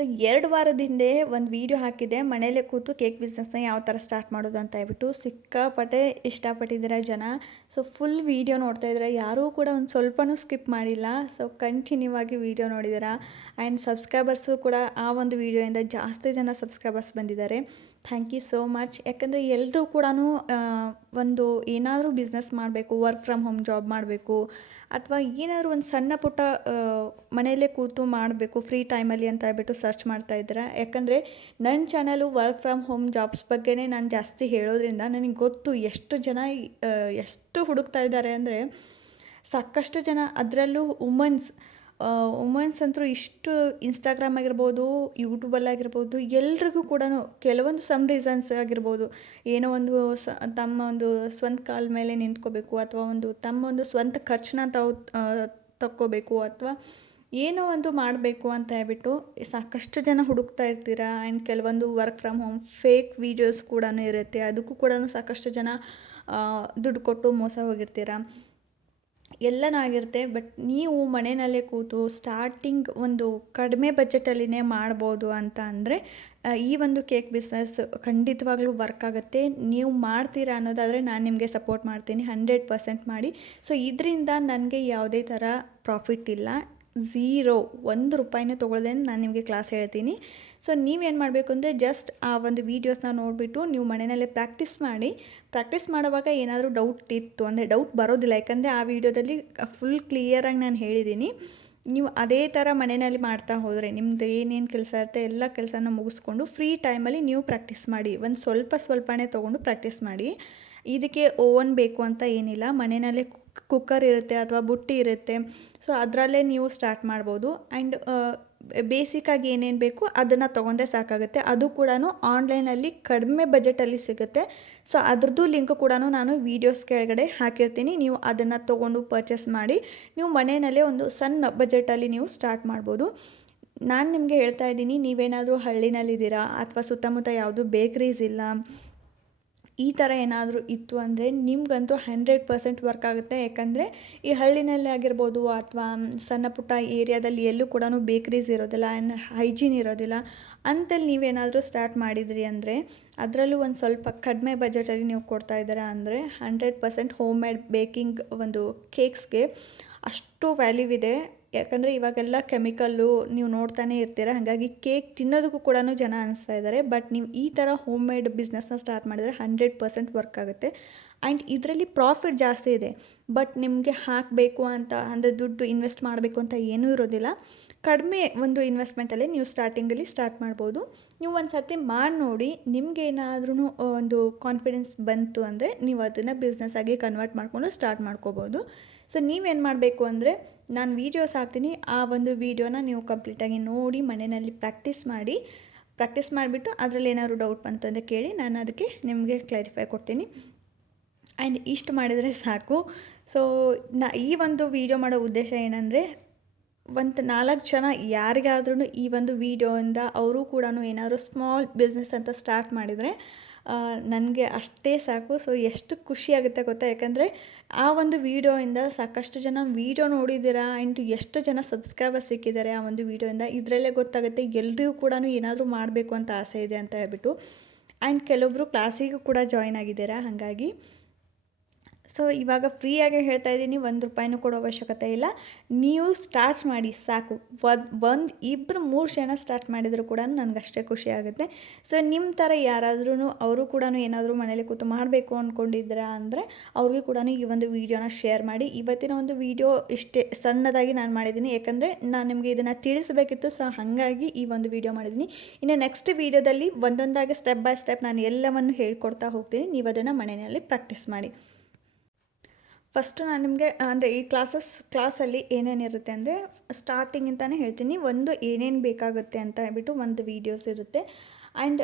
So ಎರಡು ವಾರದ ಹಿಂದೆ ಒಂದು ವೀಡಿಯೋ ಹಾಕಿದೆ. ಮನೇಲೆ ಕೂತು ಕೇಕ್ ಬಿಸ್ನೆಸ್ನ ಯಾವ ಥರ ಸ್ಟಾರ್ಟ್ ಮಾಡೋದು ಅಂತ ಹೇಳ್ಬಿಟ್ಟು ಸಿಕ್ಕಾಪಟ್ಟೆ ಇಷ್ಟಪಟ್ಟಿದ್ದೀರ ಜನ. ಸೊ ಫುಲ್ ವೀಡಿಯೋ ನೋಡ್ತಾ ಇದ್ದೀರ. ಯಾರೂ ಕೂಡ ಒಂದು ಸ್ವಲ್ಪನೂ ಸ್ಕಿಪ್ ಮಾಡಿಲ್ಲ. ಸೊ ಕಂಟಿನ್ಯೂ ಆಗಿ ವೀಡಿಯೋ ನೋಡಿದ್ದೀರ ಆ್ಯಂಡ್ ಸಬ್ಸ್ಕ್ರೈಬರ್ಸು ಕೂಡ ಆ ಒಂದು ವೀಡಿಯೋಯಿಂದ ಜಾಸ್ತಿ ಜನ ಸಬ್ಸ್ಕ್ರೈಬರ್ಸ್ ಬಂದಿದ್ದಾರೆ. ಥ್ಯಾಂಕ್ ಯು ಸೋ ಮಚ್ ಯಾಕಂದರೆ ಎಲ್ಲರೂ ಕೂಡ ಒಂದು ಏನಾದರೂ ಬಿಸ್ನೆಸ್ ಮಾಡಬೇಕು ವರ್ಕ್ ಫ್ರಮ್ ಹೋಮ್ ಜಾಬ್ ಮಾಡಬೇಕು, ಅಥವಾ ಏನಾದರೂ ಒಂದು ಸಣ್ಣ ಪುಟ್ಟ ಮನೆಯಲ್ಲೇ ಕೂತು ಮಾಡಬೇಕು ಫ್ರೀ ಟೈಮಲ್ಲಿ ಅಂತ ಹೇಳ್ಬಿಟ್ಟು ಸರ್ಚ್ ಮಾಡ್ತಾ ಇದ್ದೀರಾ? ಯಾಕಂದರೆ ನನ್ನ channel work from home jobs ಬಗ್ಗೆನೇ ನಾನು ಜಾಸ್ತಿ ಹೇಳೋದ್ರಿಂದ ನನಗೆ ಗೊತ್ತು ಎಷ್ಟು ಜನ ಎಷ್ಟು ಹುಡುಕ್ತಾ ಇದ್ದಾರೆ ಅಂದರೆ ಸಾಕಷ್ಟು ಜನ ಅದರಲ್ಲೂ ವುಮೆನ್ಸ್ ವುಮನ್ಸ್ ಅಂತೂ ಇಷ್ಟು ಇನ್ಸ್ಟಾಗ್ರಾಮ್ ಆಗಿರ್ಬೋದು ಯೂಟ್ಯೂಬಲ್ಲಾಗಿರ್ಬೋದು ಎಲ್ರಿಗೂ ಕೂಡ ಕೆಲವೊಂದು ಸಮ್ ರೀಸನ್ಸ್ ಆಗಿರ್ಬೋದು. ಏನೋ ಒಂದು ಸ, ತಮ್ಮ ಒಂದು ಸ್ವಂತ ಕಾಲ ಮೇಲೆ ನಿಂತ್ಕೋಬೇಕು, ಅಥವಾ ಒಂದು ತಮ್ಮ ಒಂದು ಸ್ವಂತ ಖರ್ಚನ್ನ ತಾವು ತಕ್ಕೋಬೇಕು, ಅಥವಾ ಏನೋ ಒಂದು ಮಾಡಬೇಕು ಅಂತ ಹೇಳ್ಬಿಟ್ಟು ಸಾಕಷ್ಟು ಜನ ಹುಡುಕ್ತಾ ಇರ್ತೀರಾ? ಆ್ಯಂಡ್ ಕೆಲವೊಂದು work from home fake videos ಕೂಡ ಇರುತ್ತೆ. ಅದಕ್ಕೂ ಕೂಡ ಸಾಕಷ್ಟು ಜನ ದುಡ್ಡು ಕೊಟ್ಟು ಮೋಸ ಹೋಗಿರ್ತೀರ? ಎಲ್ಲನೂ ಆಗಿರುತ್ತೆ. ಬಟ್ ನೀವು ಮನೆಯಲ್ಲೇ ಕೂತು ಸ್ಟಾರ್ಟಿಂಗ್ ಒಂದು ಕಡಿಮೆ ಬಜೆಟಲ್ಲಿನೇ ಮಾಡ್ಬೋದು ಅಂತ ಅಂದರೆ ಈ ಒಂದು ಕೇಕ್ ಬಿಸ್ನೆಸ್ ಖಂಡಿತವಾಗ್ಲೂ ವರ್ಕ್ ಆಗುತ್ತೆ. ನೀವು ಮಾಡ್ತೀರಾ ಅನ್ನೋದಾದರೆ ನಾನು ನಿಮಗೆ ಸಪೋರ್ಟ್ ಮಾಡ್ತೀನಿ. ಹಂಡ್ರೆಡ್ ಪರ್ಸೆಂಟ್ ಮಾಡಿ. ಸೊ ಇದರಿಂದ ನನಗೆ ಯಾವುದೇ ಥರ ಪ್ರಾಫಿಟ್ ಇಲ್ಲ. ಝೀರೋ ಒಂದು ರೂಪಾಯಿನೂ ತೊಗೊಳ್ದೆ ನಾನು ನಿಮಗೆ ಕ್ಲಾಸ್ ಹೇಳ್ತೀನಿ. ಸೊ ನೀವೇನು ಮಾಡಬೇಕು ಅಂದರೆ ಜಸ್ಟ್ ಆ ಒಂದು ವೀಡಿಯೋಸ್ನ ನೋಡಿಬಿಟ್ಟು ನೀವು ಮನೆಯಲ್ಲೇ ಪ್ರಾಕ್ಟೀಸ್ ಮಾಡಿ. ಪ್ರಾಕ್ಟೀಸ್ ಮಾಡುವಾಗ ಏನಾದರೂ ಡೌಟ್ ಇತ್ತು, ಅಂದರೆ ಡೌಟ್ ಬರೋದಿಲ್ಲ. ಯಾಕಂದರೆ ಆ ವಿಡಿಯೋದಲ್ಲಿ ಫುಲ್ ಕ್ಲಿಯರಾಗಿ ನಾನು ಹೇಳಿದ್ದೀನಿ. ನೀವು ಅದೇ ಥರ ಮನೆಯಲ್ಲಿ ಮಾಡ್ತಾ ಹೋದರೆ, ನಿಮ್ದು ಏನೇನು ಕೆಲಸ ಇರುತ್ತೆ, ಎಲ್ಲ ಕೆಲಸನ ಮುಗಿಸ್ಕೊಂಡು ಫ್ರೀ ಟೈಮಲ್ಲಿ ನೀವು ಪ್ರಾಕ್ಟೀಸ್ ಮಾಡಿ. ಒಂದು ಸ್ವಲ್ಪ ಸ್ವಲ್ಪನೇ ತೊಗೊಂಡು ಪ್ರಾಕ್ಟೀಸ್ ಮಾಡಿ. ಇದಕ್ಕೆ ಓವನ್ ಬೇಕು ಅಂತ ಏನಿಲ್ಲ. ಮನೆಯಲ್ಲೇ ಕುಕ್ಕರ್ ಇರುತ್ತೆ ಅಥವಾ ಬುಟ್ಟಿ ಇರುತ್ತೆ. ಸೊ ಅದರಲ್ಲೇ ನೀವು ಸ್ಟಾರ್ಟ್ ಮಾಡ್ಬೋದು. ಆ್ಯಂಡ್ ಬೇಸಿಕ್ಕಾಗಿ ಏನೇನು ಬೇಕು ಅದನ್ನು ತೊಗೊಂಡ್ರೆ ಸಾಕಾಗುತ್ತೆ. ಅದು ಕೂಡ ಆನ್ಲೈನಲ್ಲಿ ಕಡಿಮೆ ಬಜೆಟಲ್ಲಿ ಸಿಗುತ್ತೆ. ಸೊ ಅದ್ರದ್ದು ಲಿಂಕ್ ಕೂಡ ನಾನು ವೀಡಿಯೋಸ್ ಕೆಳಗಡೆ ಹಾಕಿರ್ತೀನಿ. ನೀವು ಅದನ್ನು ತೊಗೊಂಡು ಪರ್ಚೇಸ್ ಮಾಡಿ ನೀವು ಮನೆಯಲ್ಲೇ ಒಂದು ಸಣ್ಣ ಬಜೆಟಲ್ಲಿ ನೀವು ಸ್ಟಾರ್ಟ್ ಮಾಡ್ಬೋದು. ನಾನು ನಿಮಗೆ ಹೇಳ್ತಾ ಇದ್ದೀನಿ, ನೀವೇನಾದರೂ ಹಳ್ಳಿನಲ್ಲಿದ್ದೀರಾ ಅಥವಾ ಸುತ್ತಮುತ್ತ ಯಾವುದು ಬೇಕ್ರೀಸ್ ಇಲ್ಲ ಈ ಥರ ಏನಾದರೂ ಇತ್ತು ಅಂದರೆ ನಿಮ್ಗಂತೂ ಹಂಡ್ರೆಡ್ ಪರ್ಸೆಂಟ್ ವರ್ಕ್ ಆಗುತ್ತೆ. ಯಾಕಂದರೆ ಈ ಹಳ್ಳಿನಲ್ಲಿ ಆಗಿರ್ಬೋದು ಅಥವಾ ಸಣ್ಣ ಪುಟ್ಟ ಏರಿಯಾದಲ್ಲಿ ಎಲ್ಲೂ ಕೂಡ ಬೇಕ್ರೀಸ್ ಇರೋದಿಲ್ಲ ಆ್ಯಂಡ್ ಹೈಜೀನ್ ಇರೋದಿಲ್ಲ. ಅಂತಲ್ಲಿ ನೀವೇನಾದರೂ ಸ್ಟಾರ್ಟ್ ಮಾಡಿದಿರಿ ಅಂದರೆ ಅದರಲ್ಲೂ ಒಂದು ಸ್ವಲ್ಪ ಕಡಿಮೆ ಬಜೆಟಲ್ಲಿ ನೀವು ಕೊಡ್ತಾ ಇದ್ದೀರಾ ಅಂದರೆ hundred percent home made baking ಒಂದು ಕೇಕ್ಸ್ಗೆ ಅಷ್ಟು ವ್ಯಾಲ್ಯೂ ಇದೆ. ಯಾಕಂದರೆ ಇವಾಗೆಲ್ಲ ಕೆಮಿಕಲ್ಲು ನೀವು ನೋಡ್ತಾನೆ ಇರ್ತೀರ, ಹಾಗಾಗಿ ಕೇಕ್ ತಿನ್ನೋದಕ್ಕೂ ಕೂಡ ಜನ ಅನಿಸ್ತಾ ಇದ್ದಾರೆ ಬಟ್ ನೀವು ಈ ಥರ ಹೋಮ್ ಮೇಡ್ ಬಿಸ್ನೆಸ್ನ ಸ್ಟಾರ್ಟ್ ಮಾಡಿದರೆ ಹಂಡ್ರೆಡ್ ಪರ್ಸೆಂಟ್ ವರ್ಕ್ ಆಗುತ್ತೆ. ಆ್ಯಂಡ್ ಇದರಲ್ಲಿ ಪ್ರಾಫಿಟ್ ಜಾಸ್ತಿ ಇದೆ ಬಟ್ ನಿಮಗೆ ಹಾಕಬೇಕು ಅಂತ, ಅಂದರೆ ದುಡ್ಡು ಇನ್ವೆಸ್ಟ್ ಮಾಡಬೇಕು ಅಂತ ಏನೂ ಇರೋದಿಲ್ಲ. ಕಡಿಮೆ ಒಂದು ಇನ್ವೆಸ್ಟ್ಮೆಂಟಲ್ಲಿ ನೀವು ಸ್ಟಾರ್ಟಿಂಗಲ್ಲಿ ಸ್ಟಾರ್ಟ್ ಮಾಡ್ಬೋದು. ನೀವು ಒಂದು ಸರ್ತಿ ಮಾಡಿ ನೋಡಿ, ನಿಮ್ಗೆ ಏನಾದ್ರೂ ಒಂದು ಕಾನ್ಫಿಡೆನ್ಸ್ ಬಂತು ಅಂದರೆ ನೀವು ಅದನ್ನು ಬಿಸ್ನೆಸ್ ಆಗಿ ಕನ್ವರ್ಟ್ ಮಾಡಿಕೊಂಡು ಸ್ಟಾರ್ಟ್ ಮಾಡ್ಕೋಬೋದು. ಸೊ ನೀವೇನು ಮಾಡಬೇಕು ಅಂದರೆ ನಾನು ವೀಡಿಯೋಸ್ ಹಾಕ್ತೀನಿ, ಆ ಒಂದು ವೀಡಿಯೋನ ನೀವು ಕಂಪ್ಲೀಟಾಗಿ ನೋಡಿ ಮನೆಯಲ್ಲಿ ಪ್ರಾಕ್ಟೀಸ್ ಮಾಡಿ, ಪ್ರಾಕ್ಟೀಸ್ ಮಾಡಿಬಿಟ್ಟು ಅದರಲ್ಲಿ ಏನಾದರೂ ಡೌಟ್ ಬಂತು ಅಂತ ಕೇಳಿ ನಾನು ಅದಕ್ಕೆ ನಿಮಗೆ ಕ್ಲಾರಿಫೈ ಕೊಡ್ತೀನಿ. ಆ್ಯಂಡ್ ಇಷ್ಟು ಮಾಡಿದರೆ ಸಾಕು. ಸೊ, ನಾ ಈ ಒಂದು ವೀಡಿಯೋ ಮಾಡೋ ಉದ್ದೇಶ ಏನಂದರೆ, ಒಂದು ನಾಲ್ಕು ಜನ ಯಾರಿಗಾದ್ರೂ ಈ ಒಂದು ವೀಡಿಯೋಯಿಂದ ಅವರು ಕೂಡ ಏನಾದರೂ ಸ್ಮಾಲ್ ಬಿಸ್ನೆಸ್ ಅಂತ ಸ್ಟಾರ್ಟ್ ಮಾಡಿದರೆ ನನಗೆ ಅಷ್ಟೇ ಸಾಕು. ಸೊ ಎಷ್ಟು ಖುಷಿ ಆಗುತ್ತೆ ಗೊತ್ತಾ? ಯಾಕಂದರೆ ಆ ಒಂದು ವೀಡಿಯೋಯಿಂದ ಸಾಕಷ್ಟು ಜನ ವೀಡಿಯೋ ನೋಡಿದ್ದೀರಾ? ಆ್ಯಂಡ್ ಎಷ್ಟು ಜನ ಸಬ್ಸ್ಕ್ರೈಬರ್ ಸಿಕ್ಕಿದ್ದಾರೆ ಆ ಒಂದು ವೀಡಿಯೋಯಿಂದ? ಇದರಲ್ಲೇ ಗೊತ್ತಾಗುತ್ತೆ ಎಲ್ರಿಗೂ ಕೂಡ ಏನಾದರೂ ಮಾಡಬೇಕು ಅಂತ ಆಸೆ ಇದೆ ಅಂತ ಹೇಳ್ಬಿಟ್ಟು. ಆ್ಯಂಡ್ ಕೆಲವೊಬ್ಬರು ಕ್ಲಾಸಿಗೂ ಕೂಡ ಜಾಯ್ನ್ ಆಗಿದ್ದೀರಾ? ಹಾಗಾಗಿ ಸೊ ಇವಾಗ ಫ್ರೀಯಾಗಿ ಹೇಳ್ತಾ ಇದ್ದೀನಿ, ಒಂದು ರೂಪಾಯಿನೂ ಕೊಡೋ ಅವಶ್ಯಕತೆ ಇಲ್ಲ. ನೀವು ಸ್ಟಾರ್ಟ್ ಮಾಡಿ, ಸಾಕು. ಒಂದು ಇಬ್ಬರು ಮೂರು ಜನ ಸ್ಟಾರ್ಟ್ ಮಾಡಿದರೂ ಕೂಡ ನನಗಷ್ಟೇ ಖುಷಿ ಆಗುತ್ತೆ. ಸೊ ನಿಮ್ಮ ಥರ ಯಾರಾದ್ರೂ ಅವರು ಕೂಡ ಏನಾದರೂ ಮನೇಲಿ ಕೂತು ಮಾಡಬೇಕು ಅಂದ್ಕೊಂಡಿದ್ದೀರಾ ಅಂದರೆ, ಅವ್ರಿಗೂ ಕೂಡ ಈ ಒಂದು ವೀಡಿಯೋನ ಶೇರ್ ಮಾಡಿ. ಇವತ್ತಿನ ಒಂದು ವೀಡಿಯೋ ಇಷ್ಟೇ, ಸಣ್ಣದಾಗಿ ನಾನು ಮಾಡಿದ್ದೀನಿ. ಯಾಕಂದರೆ ನಾನು ನಿಮಗೆ ಇದನ್ನು ತಿಳಿಸಬೇಕಿತ್ತು ಸೊ ಹಾಗಾಗಿ ಈ ಒಂದು ವೀಡಿಯೋ ಮಾಡಿದ್ದೀನಿ. ಇನ್ನು ನೆಕ್ಸ್ಟ್ ವೀಡಿಯೋದಲ್ಲಿ ಒಂದೊಂದಾಗಿ ಸ್ಟೆಪ್ ಬೈ ಸ್ಟೆಪ್ ನಾನು ಎಲ್ಲವನ್ನು ಹೇಳ್ಕೊಡ್ತಾ ಹೋಗ್ತೀನಿ. ನೀವು ಅದನ್ನು ಮನೆಯಲ್ಲಿ ಪ್ರಾಕ್ಟೀಸ್ ಮಾಡಿ. ಫಸ್ಟು ನಾನು ನಿಮಗೆ, ಅಂದರೆ ಈ ಕ್ಲಾಸಸ್, ಕ್ಲಾಸಲ್ಲಿ ಏನೇನಿರುತ್ತೆ ಅಂದರೆ ಸ್ಟಾರ್ಟಿಂಗಿಂತಾನೆ ಹೇಳ್ತೀನಿ. ಒಂದು ಏನೇನು ಬೇಕಾಗುತ್ತೆ ಅಂತ ಹೇಳ್ಬಿಟ್ಟು ಒಂದು ವೀಡಿಯೋಸ್ ಇರುತ್ತೆ. ಆ್ಯಂಡ್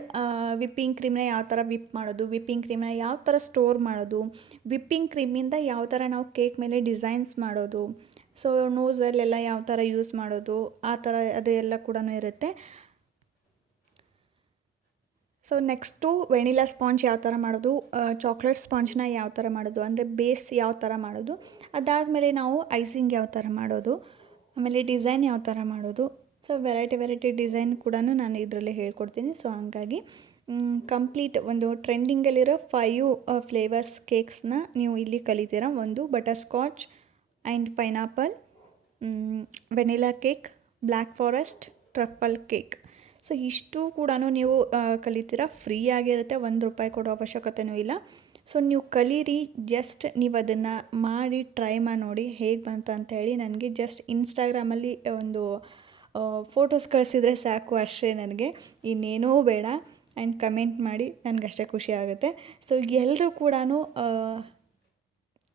ವಿಪ್ಪಿಂಗ್ ಕ್ರೀಮ್ನ ಯಾವ ಥರ ವಿಪ್ ಮಾಡೋದು ವಿಪ್ಪಿಂಗ್ ಕ್ರೀಮ್ನ ಯಾವ ಥರ ಸ್ಟೋರ್ ಮಾಡೋದು ವಿಪ್ಪಿಂಗ್ ಕ್ರೀಮಿಂದ ಯಾವ ಥರ ನಾವು ಕೇಕ್ ಮೇಲೆ ಡಿಸೈನ್ಸ್ ಮಾಡೋದು ಸೊ ನೋಸಲ್ಲೆಲ್ಲ ಯಾವ ಥರ ಯೂಸ್ ಮಾಡೋದು, ಆ ಥರ ಅದೆಲ್ಲ ಕೂಡ ಇರುತ್ತೆ. ಸೊ ನೆಕ್ಸ್ಟು ವೆನಿಲಾ ಸ್ಪಾಂಜ್ ಯಾವ ಥರ ಮಾಡೋದು? ಚಾಕ್ಲೇಟ್ ಸ್ಪಾಂಜ್ನ ಯಾವ ಥರ ಮಾಡೋದು? ಅಂದರೆ ಬೇಸ್ ಯಾವ ಥರ ಮಾಡೋದು? ಅದಾದಮೇಲೆ ನಾವು ಐಸಿಂಗ್ ಯಾವ ಥರ ಮಾಡೋದು? ಆಮೇಲೆ ಡಿಸೈನ್ ಯಾವ ಥರ ಮಾಡೋದು? ಸೊ ವೆರೈಟಿ ವೆರೈಟಿ ಡಿಸೈನ್ ಕೂಡ ನಾನು ಇದರಲ್ಲಿ ಹೇಳ್ಕೊಡ್ತೀನಿ. ಸೊ ಹಂಗಾಗಿ ಕಂಪ್ಲೀಟ್ ಒಂದು ಟ್ರೆಂಡಿಂಗಲ್ಲಿರೋ ಫೈವ್ ಫ್ಲೇವರ್ಸ್ ಕೇಕ್ಸ್ನ ನೀವು ಇಲ್ಲಿ ಕಲಿತೀರಾ? ಒಂದು butterscotch and pineapple vanilla cake black forest truffle cake so ಇಷ್ಟು ಕೂಡ ನೀವು ಕಲಿತೀರ ಕಲಿತೀರಾ. ಫ್ರೀ ಆಗಿರುತ್ತೆ. ಒಂದು ರೂಪಾಯಿ ಕೊಡೋ ಅವಶ್ಯಕತೆಯೂ ಇಲ್ಲ. ಸೊ ನೀವು ಕಲೀರಿ. ಜಸ್ಟ್ ನೀವು ಅದನ್ನು ಮಾಡಿ ಟ್ರೈ ಮಾಡಿ ನೋಡಿ ಹೇಗೆ ಬಂತು ಅಂತ ಹೇಳಿ ನನಗೆ ಜಸ್ಟ್ ಇನ್ಸ್ಟಾಗ್ರಾಮಲ್ಲಿ ಒಂದು ಫೋಟೋಸ್ ಕಳಿಸಿದರೆ ಸಾಕು ಅಷ್ಟೇ ನನಗೆ. ಇನ್ನೇನೂ ಬೇಡ. ಆ್ಯಂಡ್ ಕಮೆಂಟ್ ಮಾಡಿ ನನಗಷ್ಟೇ ಖುಷಿ ಆಗುತ್ತೆ. ಸೊ ಎಲ್ಲರೂ ಕೂಡ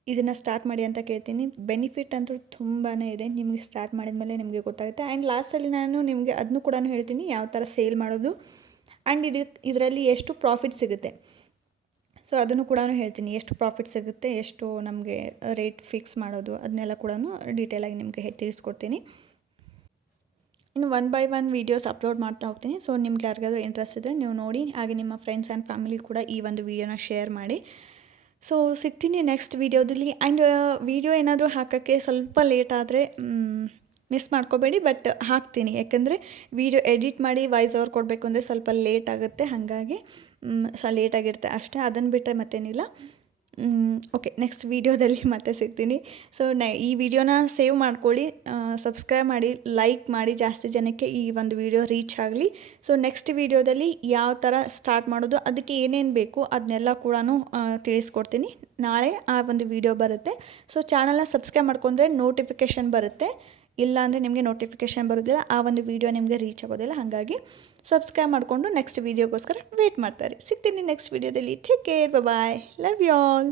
ಇದನ್ನು ಸ್ಟಾರ್ಟ್ ಮಾಡಿ ಅಂತ ಕೇಳ್ತೀನಿ. ಬೆನಿಫಿಟ್ ಅಂತೂ ತುಂಬಾ ಇದೆ. ನಿಮಗೆ ಸ್ಟಾರ್ಟ್ ಮಾಡಿದ ಮೇಲೆ ನಿಮಗೆ ಗೊತ್ತಾಗುತ್ತೆ. ಆ್ಯಂಡ್ ಲಾಸ್ಟಲ್ಲಿ ನಾನು ನಿಮಗೆ ಅದನ್ನು ಕೂಡ ಹೇಳ್ತೀನಿ ಯಾವ ಥರ ಸೇಲ್ ಮಾಡೋದು ಆ್ಯಂಡ್ ಇದು, ಇದರಲ್ಲಿ ಎಷ್ಟು ಪ್ರಾಫಿಟ್ ಸಿಗುತ್ತೆ. ಸೊ ಅದನ್ನು ಕೂಡ ಹೇಳ್ತೀನಿ. ಎಷ್ಟು ಪ್ರಾಫಿಟ್ ಸಿಗುತ್ತೆ, ಎಷ್ಟು ನಮಗೆ ರೇಟ್ ಫಿಕ್ಸ್ ಮಾಡೋದು ಅದನ್ನೆಲ್ಲ ಕೂಡ ಡೀಟೇಲಾಗಿ ನಿಮಗೆ ತಿಳಿಸ್ಕೊಡ್ತೀನಿ. ಇನ್ನು one by one videos upload ಮಾಡ್ತಾ ಹೋಗ್ತೀನಿ. ಸೊ ನಿಮ್ಗೆ ಯಾರಿಗಾದ್ರೂ ಇಂಟ್ರೆಸ್ಟ್ ಇದ್ದರೆ ನೀವು ನೋಡಿ, ಹಾಗೆ ನಿಮ್ಮ ಫ್ರೆಂಡ್ಸ್ ಆ್ಯಂಡ್ ಫ್ಯಾಮಿಲಿ ಕೂಡ ಈ ಒಂದು ವೀಡಿಯೋನ ಶೇರ್ ಮಾಡಿ. ಸೊ ಸಿಗ್ತೀನಿ ನೆಕ್ಸ್ಟ್ ವೀಡಿಯೋದಲ್ಲಿ ಆ್ಯಂಡ್ ವೀಡಿಯೋ ಏನಾದರೂ ಹಾಕೋಕ್ಕೆ ಸ್ವಲ್ಪ ಲೇಟ್ ಆದರೆ ಮಿಸ್ ಮಾಡ್ಕೋಬೇಡಿ ಬಟ್ ಹಾಕ್ತೀನಿ. ಯಾಕಂದರೆ ವೀಡಿಯೋ ಎಡಿಟ್ ಮಾಡಿ ವಾಯ್ಸ್ ಓವರ್ ಕೊಡಬೇಕು ಅಂದರೆ ಸ್ವಲ್ಪ ಲೇಟ್ ಆಗುತ್ತೆ. ಹಾಗಾಗಿ ಸ ಲೇಟಾಗಿರುತ್ತೆ ಅಷ್ಟೇ. ಅದನ್ನು ಬಿಟ್ಟರೆ ಮತ್ತೇನಿಲ್ಲ. ಓಕೆ ನೆಕ್ಸ್ಟ್ ವೀಡಿಯೋದಲ್ಲಿ ಮತ್ತೆ ಸಿಗ್ತೀನಿ. ಸೊ ನ, ಈ ವಿಡಿಯೋನ ಸೇವ್ ಮಾಡ್ಕೊಳ್ಳಿ. ಸಬ್ಸ್ಕ್ರೈಬ್ ಮಾಡಿ ಲೈಕ್ ಮಾಡಿ, ಜಾಸ್ತಿ ಜನಕ್ಕೆ ಈ ಒಂದು ವಿಡಿಯೋ ರೀಚ್ ಆಗಲಿ. ಸೊ ನೆಕ್ಸ್ಟ್ ವೀಡಿಯೋದಲ್ಲಿ ಯಾವ ಥರ ಸ್ಟಾರ್ಟ್ ಮಾಡೋದು, ಅದಕ್ಕೆ ಏನೇನು ಬೇಕು ಅದನ್ನೆಲ್ಲ ಕೂಡ ತಿಳಿಸ್ಕೊಡ್ತೀನಿ. ನಾಳೆ ಆ ಒಂದು ವಿಡಿಯೋ ಬರುತ್ತೆ. ಸೊ ಚಾನಲ್ನ ಸಬ್ಸ್ಕ್ರೈಬ್ ಮಾಡ್ಕೊಂಡ್ರೆ ನೋಟಿಫಿಕೇಷನ್ ಬರುತ್ತೆ. ಇಲ್ಲ ಅಂದರೆ ನಿಮಗೆ ನೋಟಿಫಿಕೇಷನ್ ಬರೋದಿಲ್ಲ, ಆ ಒಂದು ವೀಡಿಯೋ ನಿಮಗೆ ರೀಚ್ ಆಗೋದಿಲ್ಲ, ಹಾಗಾಗಿ ಸಬ್ಸ್ಕ್ರೈಬ್ ಮಾಡಿಕೊಂಡು ನೆಕ್ಸ್ಟ್ ವೀಡಿಯೋಗೋಸ್ಕರ ವೆಯ್ಟ್ ಮಾಡ್ತಾರೆ ಸಿಗ್ತೀನಿ ನೆಕ್ಸ್ಟ್ ವೀಡಿಯೋದಲ್ಲಿ take care bye love you all